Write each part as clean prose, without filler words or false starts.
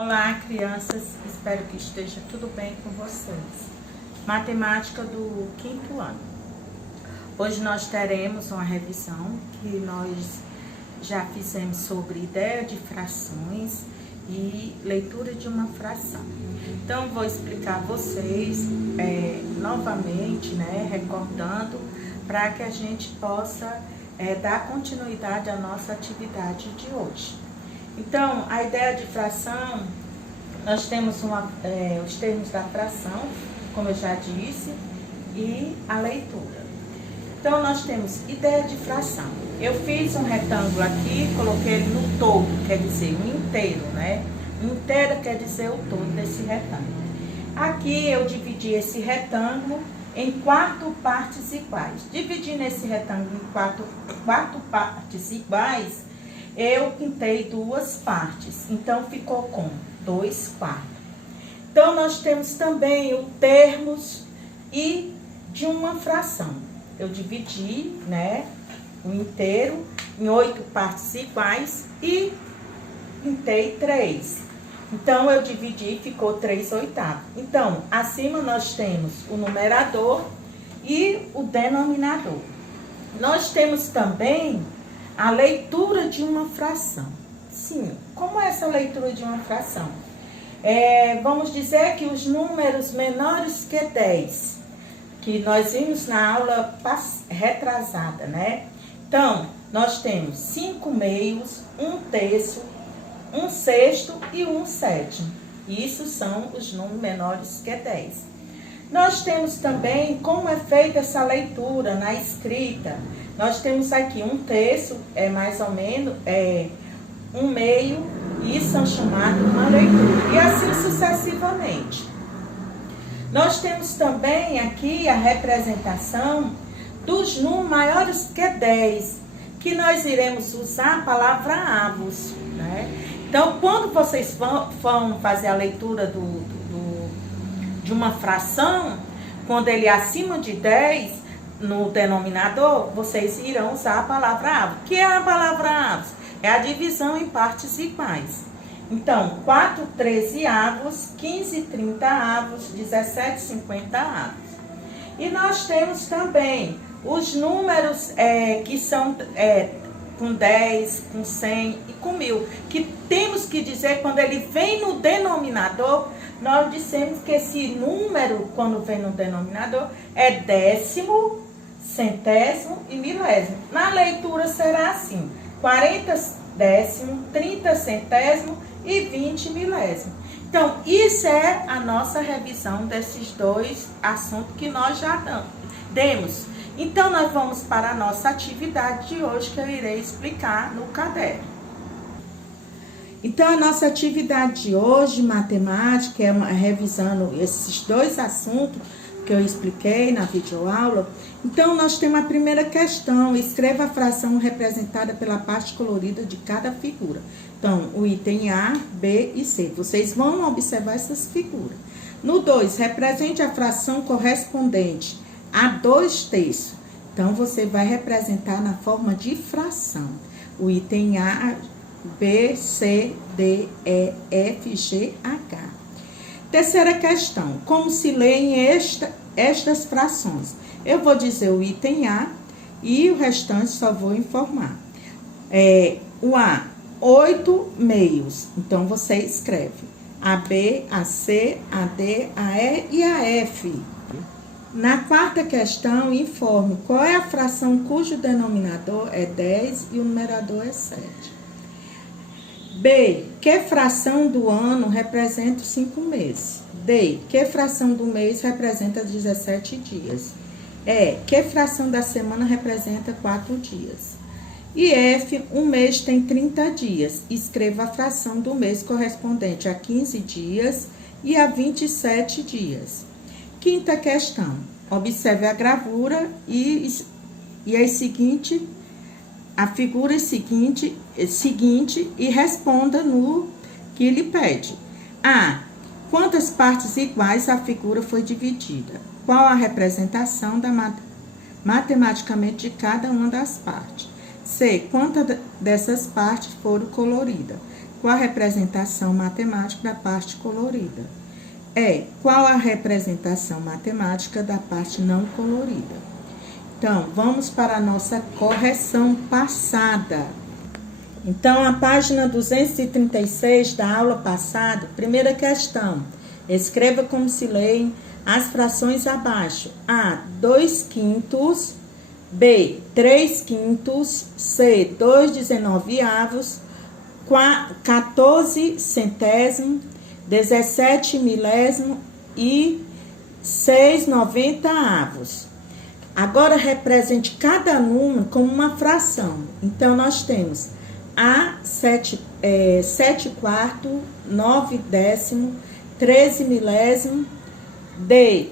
Olá, crianças, espero que esteja tudo bem com vocês. Matemática do 5º ano. Hoje nós teremos uma revisão que nós já fizemos sobre ideia de frações e leitura de uma fração. Então, vou explicar a vocês novamente, recordando, para que a gente possa dar continuidade à nossa atividade de hoje. Então, a ideia de fração, nós temos os termos da fração, como eu já disse, e a leitura. Então, nós temos ideia de fração. Eu fiz um retângulo aqui, coloquei ele no todo, quer dizer, um inteiro, né? Um inteiro quer dizer o todo desse retângulo. Aqui eu dividi esse retângulo em 4 partes iguais. Dividindo esse retângulo em quatro partes iguais, eu pintei 2 partes, então ficou com 2/4. Então, nós temos também o termos e de uma fração. Eu dividi, o inteiro em 8 partes iguais e pintei 3. Então, eu dividi e ficou 3/8. Então, acima nós temos o numerador e o denominador. Nós temos também a leitura de uma fração. Sim, como é essa leitura de uma fração? Vamos dizer que os números menores que 10, que nós vimos na aula retrasada, Então, nós temos 5/2, 1/3, 1/6 e 1/7. Isso são os números menores que 10. Nós temos também como é feita essa leitura na escrita. Nós temos aqui 1/3, mais ou menos, 1/2, isso é chamado uma leitura. E assim sucessivamente. Nós temos também aqui a representação dos números maiores que 10, que nós iremos usar a palavra avos, Então, quando vocês vão fazer a leitura de uma fração, quando ele é acima de 10, no denominador, vocês irão usar a palavra avos. O que é a palavra avos? É a divisão em partes iguais. Então, 4/13 avos, 15/30 avos, 17/50 avos. E nós temos também os números que são com 10, com 100 e com 1000, que temos que dizer quando ele vem no denominador. Nós dissemos que esse número, quando vem no denominador, é décimo, centésimo e milésimo. Na leitura será assim: 40 décimo, 30 centésimo e 20 milésimo. Então, isso é a nossa revisão desses 2 assuntos que nós já demos. Então, nós vamos para a nossa atividade de hoje, que eu irei explicar no caderno. Então, a nossa atividade de hoje, matemática, revisando esses 2 assuntos que eu expliquei na videoaula. Então, nós temos a primeira questão: escreva a fração representada pela parte colorida de cada figura. Então, o item A, B e C. Vocês vão observar essas figuras. No 2, represente a fração correspondente a 2/3. Então, você vai representar na forma de fração. O item A, B, C, D, E, F, G, H. Terceira questão: como se leem estas frações? Eu vou dizer o item A e o restante só vou informar. O A, 8/2. Então, você escreve a B, a C, a D, a E e a F. Na quarta questão, informe qual é a fração cujo denominador é 10 e o numerador é 7. B, que fração do ano representa os 5 meses? D, que fração do mês representa 17 dias? E, que fração da semana representa 4 dias? E F, um mês tem 30 dias. Escreva a fração do mês correspondente a 15 dias e a 27 dias. Quinta questão. Observe a gravura a figura seguinte e responda no que lhe pede. A. Quantas partes iguais a figura foi dividida? Qual a representação matematicamente de cada uma das partes? C. Quantas dessas partes foram coloridas? Qual a representação matemática da parte colorida? Qual a representação matemática da parte não colorida? Então, vamos para a nossa correção passada. Então, a página 236 da aula passada, primeira questão. Escreva como se leem as frações abaixo. A, 2/5, B, 3/5, C, 2/19, 14 centésimo, 17 milésimo e 6/90. Agora, represente cada número como uma fração. Então, nós temos A, 7/4, 9/10, 13 milésimo, D,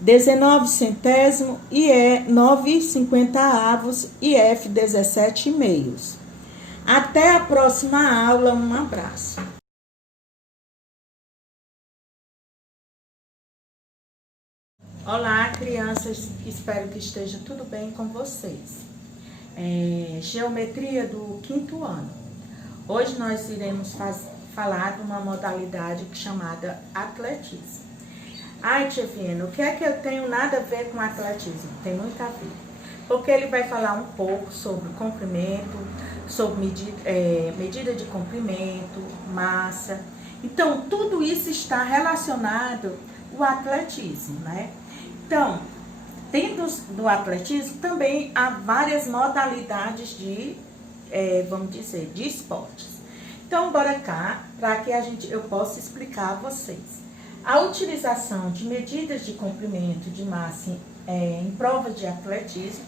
19 centésimo, e E, 9/50 e F, 17 meios. Até a próxima aula, um abraço. Olá, crianças, espero que esteja tudo bem com vocês. Geometria do 5º ano. Hoje nós iremos falar de uma modalidade chamada atletismo. Ai, tia Viena, o que é que eu tenho nada a ver com atletismo? Tem muito a ver. Porque ele vai falar um pouco sobre comprimento, sobre medida de comprimento, massa. Então, tudo isso está relacionado ao atletismo, né? Então, dentro do atletismo também há várias modalidades de, vamos dizer, de esportes. Então, bora cá, para que eu possa explicar a vocês. A utilização de medidas de comprimento, de massa em provas de atletismo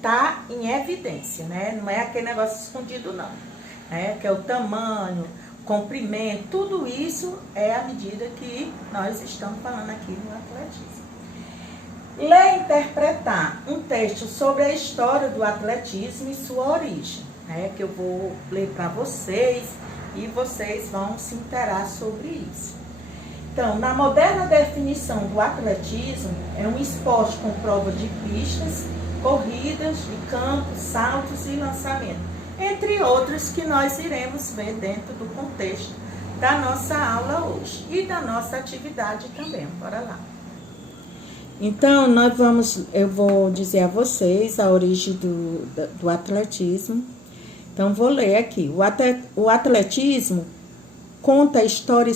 tá em evidência, né? Não é aquele negócio escondido, não. Que é o tamanho, comprimento, tudo isso é a medida que nós estamos falando aqui no atletismo. Ler e interpretar um texto sobre a história do atletismo e sua origem, que eu vou ler para vocês e vocês vão se interar sobre isso. Então, na moderna definição do atletismo, é um esporte com prova de pistas, corridas de campo, saltos e lançamento, entre outros que nós iremos ver dentro do contexto da nossa aula hoje e da nossa atividade também. Bora lá. Então, eu vou dizer a vocês a origem do atletismo. Então, vou ler aqui. O atletismo conta a história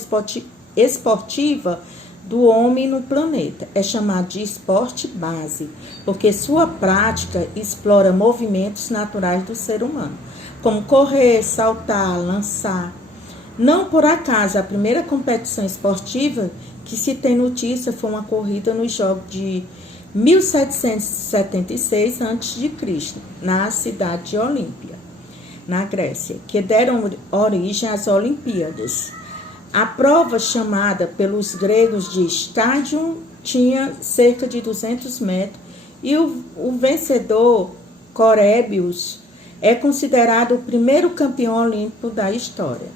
esportiva do homem no planeta. É chamado de esporte base, porque sua prática explora movimentos naturais do ser humano, como correr, saltar, lançar. Não por acaso, a primeira competição esportiva que se tem notícia foi uma corrida nos Jogos de 1776 a.C., na cidade de Olímpia, na Grécia, que deram origem às Olimpíadas. A prova, chamada pelos gregos de estádio, tinha cerca de 200 metros e o vencedor, Corébios, é considerado o primeiro campeão olímpico da história.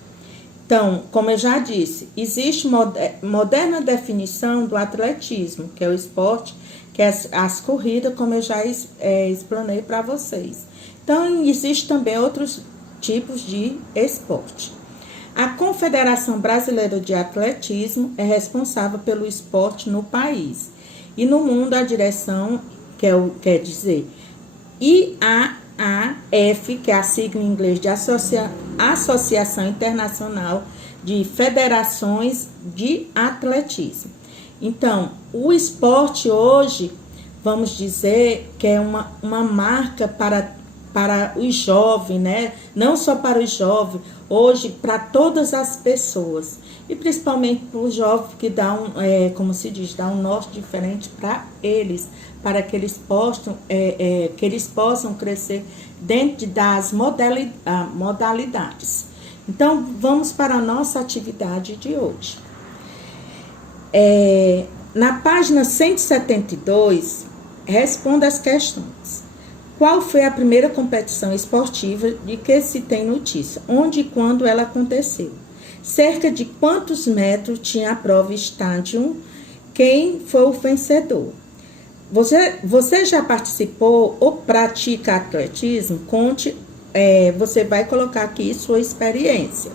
Então, como eu já disse, existe moderna definição do atletismo, que é o esporte, que é as corridas, como eu já explanei para vocês. Então, existem também outros tipos de esporte. A Confederação Brasileira de Atletismo é responsável pelo esporte no país. E no mundo, a direção, quer dizer, IAAF, que é a sigla em inglês de Associação Internacional de Federações de Atletismo. Então, o esporte hoje, vamos dizer que é uma marca para os jovens, né? Não só para os jovens, hoje para todas as pessoas. E principalmente para os jovens que dá como se diz, dá um norte diferente para eles, para que eles possam crescer dentro das modalidades. Então, vamos para a nossa atividade de hoje. Na página 172, responda as questões. Qual foi a primeira competição esportiva de que se tem notícia? Onde e quando ela aconteceu? Cerca de quantos metros tinha a prova estádio? Quem foi o vencedor? Você já participou ou pratica atletismo? Conte você vai colocar aqui sua experiência.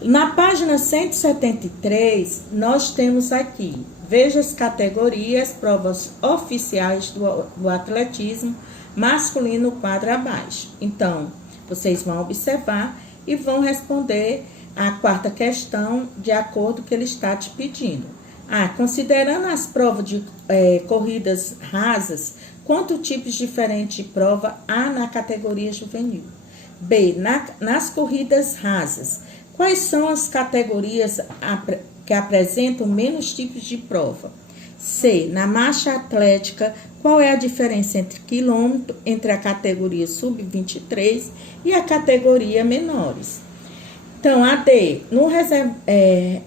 Na página 173, nós temos aqui, veja as categorias, provas oficiais do atletismo masculino, quadro abaixo. Então, vocês vão observar e vão responder a quarta questão de acordo com o que ele está te pedindo. Considerando as provas de corridas rasas, quantos tipos diferentes de prova há na categoria juvenil? B. Nas corridas rasas, quais são as categorias que apresentam menos tipos de prova? C. Na marcha atlética, qual é a diferença entre quilômetro entre a categoria sub-23 e a categoria menores? Então, a D. No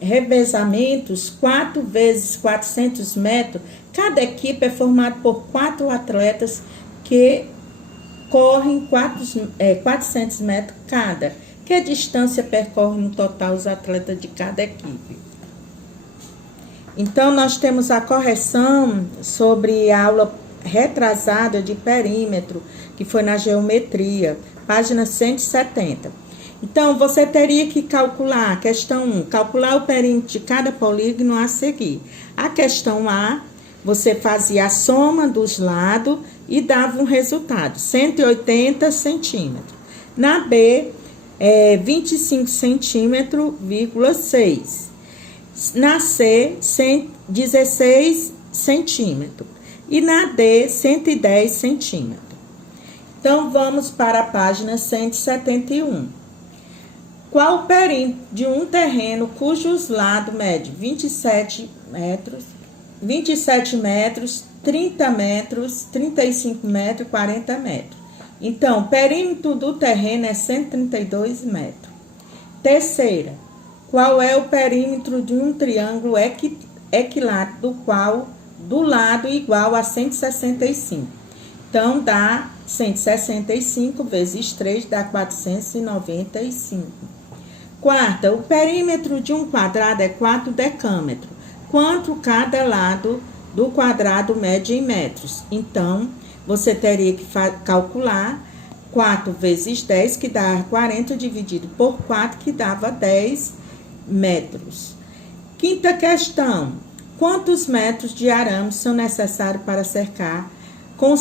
revezamentos 4 vezes 400 metros, cada equipe é formada por 4 atletas que correm 400 metros cada. Que distância percorre no total os atletas de cada equipe? Então, nós temos a correção sobre a aula retrasada de perímetro, que foi na geometria, página 170. Então, você teria que calcular, questão 1, calcular o perímetro de cada polígono a seguir. A questão A, você fazia a soma dos lados e dava um resultado, 180 centímetros. Na B, 25 centímetros,6. Na C, 16 centímetros. E na D, 110 centímetros. Então, vamos para a página 171. Qual o perímetro de um terreno cujos lados medem 27 metros, 30 metros, 35 metros e 40 metros? Então, o perímetro do terreno é 132 metros. Terceira, qual é o perímetro de um triângulo equilátero do lado igual a 165? Então, dá 165 vezes 3 dá 495. Quarta, o perímetro de um quadrado é 4 decâmetros. Quanto cada lado do quadrado mede em metros? Então, você teria que calcular 4 vezes 10, que dá 40, dividido por 4, que dava 10 metros. Quinta questão. Quantos metros de arame são necessários para cercar com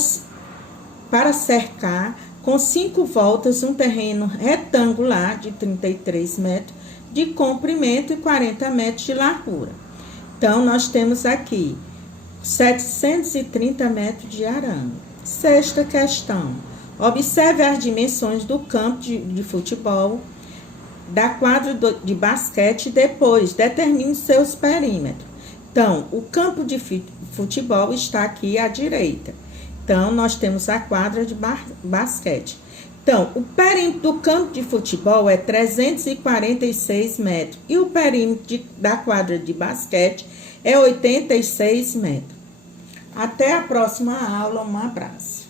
5 voltas um terreno retangular de 33 metros de comprimento e 40 metros de largura? Então, nós temos aqui 730 metros de arame. Sexta questão. Observe as dimensões do campo de futebol, da quadra de basquete e depois determine seus perímetros. Então, o campo de futebol está aqui à direita. Então, nós temos a quadra de basquete. Então, o perímetro do campo de futebol é 346 metros. E o perímetro da quadra de basquete é 86 metros. Até a próxima aula. Um abraço.